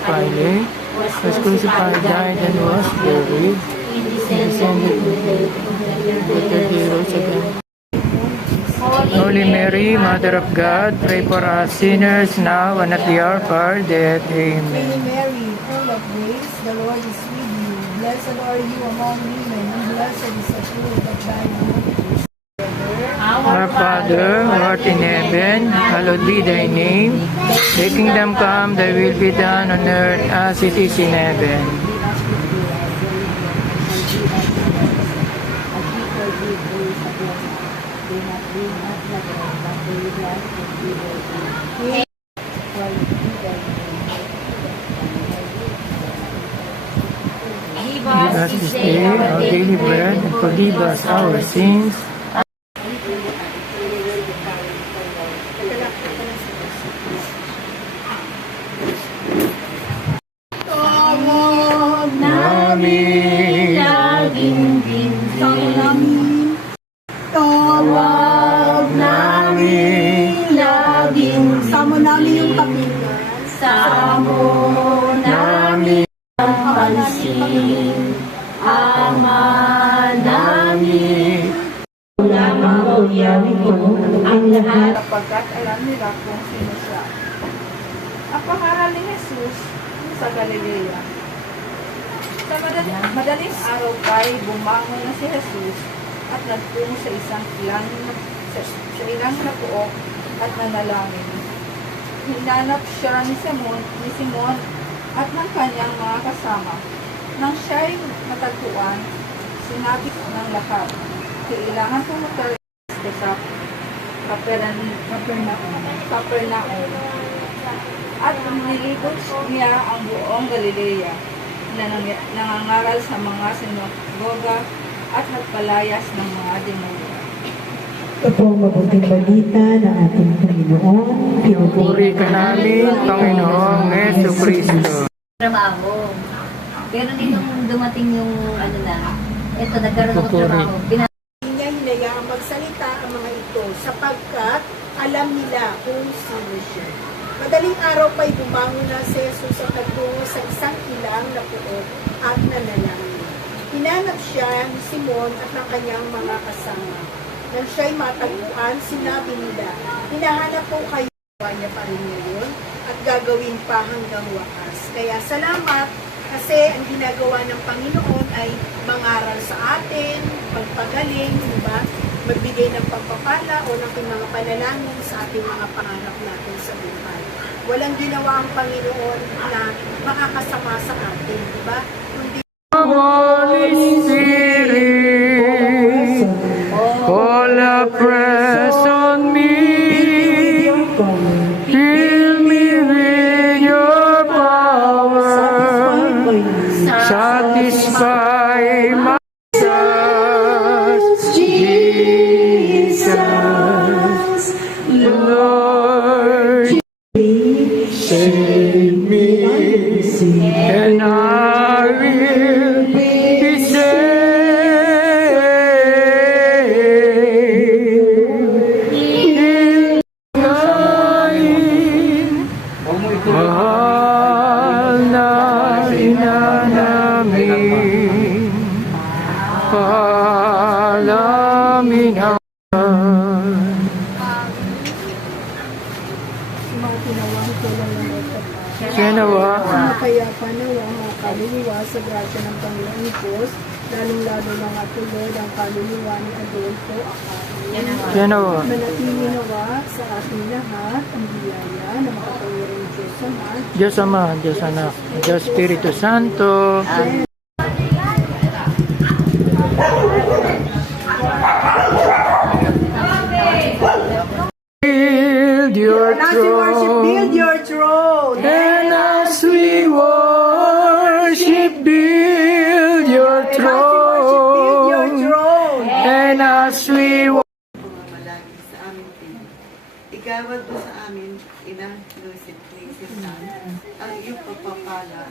Pilate, was crucified, died, and was buried. He descended to the third day rose again. Holy Mary, Mother of God, pray for us sinners now and at the hour of our death. Amen. Hail Mary, full of grace, the Lord is with you. Blessed are you among women, and blessed is the fruit of thy womb. Our Father, who art in heaven, hallowed be thy name. Thy kingdom come, thy will be done on earth as it is in heaven. Give us this day our daily bread, and forgive us our sins. Tawag namin laging namin. Tawag namin laging. Samo namin yung kapila. Samo namin ang pansin, Ama namin. Lamang o yamin mo ang lahat. Sapagkat alam nila kung sino siya. Ang pangaral ni Jesus sa Galilea. Sa madaling araw pa'y bumangon na si Jesus at nagtungo sa ilang na puok at nanalangin. Hinanap siya ni Simon at ng kanyang mga kasama. Nang siya'y matagpuan, sinabi ng lahat, kailangan pumunta sa Capernaum. At nilibot niya ang buong Galilea na nangangaral sa mga sinagoga at nagpalayas ng mga demonyo. Ito po ang mabuting balita ng ating Panginoon. Pinupuri ka namin, Panginoong Jesucristo. Trabaho. Pero nitong dumating yung ito nagkaroon ng trabaho. Niya hinayaang magsalita ang mga ito sapagkat alam nila kung sino siya. Madaling araw pa'y bumangon na si Jesus at nagtungo sa isang ilang na puok at nanalangin. Hinanap siya ni Simon at ng kanyang mga kasama. Nang siya'y matagpuan, sinabi nila, hinahanap po kayo. Niya pa rin ngayon at gagawin pa hanggang wakas. Kaya salamat kasi ang ginagawa ng Panginoon ay mangaral sa atin, pagpagaling, diba? Magbigay ng pagpapala o ng mga panalangin sa ating mga pangarap natin sa buhay. Walang ginawa ang Panginoon na makakasama sa atin, diba? Kundi Holy Spirit, fall afresh on me. Fill me with your power. Satisfy my Jesus, Lord, save me, and I will be saved. Mahal na ina namin, palamin ang mga tinawang tulong ng ito pa. Sinawa. Kaya panawa mga kaluluwa sa grasya ng Panginoon Diyos, lalong-lalo ng atulod ang kaluluwa ni Adolfo Acario. Sinawa. Manatili nawa sa ating lahat ang biyaya na makapangyarang Diyos Ama, Diyos Ama, Diyos Anak, Diyos Espiritu Santo. Build your throne. build your throne. And as we worship, build your throne. And as we Pamamalagi sa aming Pino. Igawad mo sa amin, Inang Lucy, ang iyong pagpapala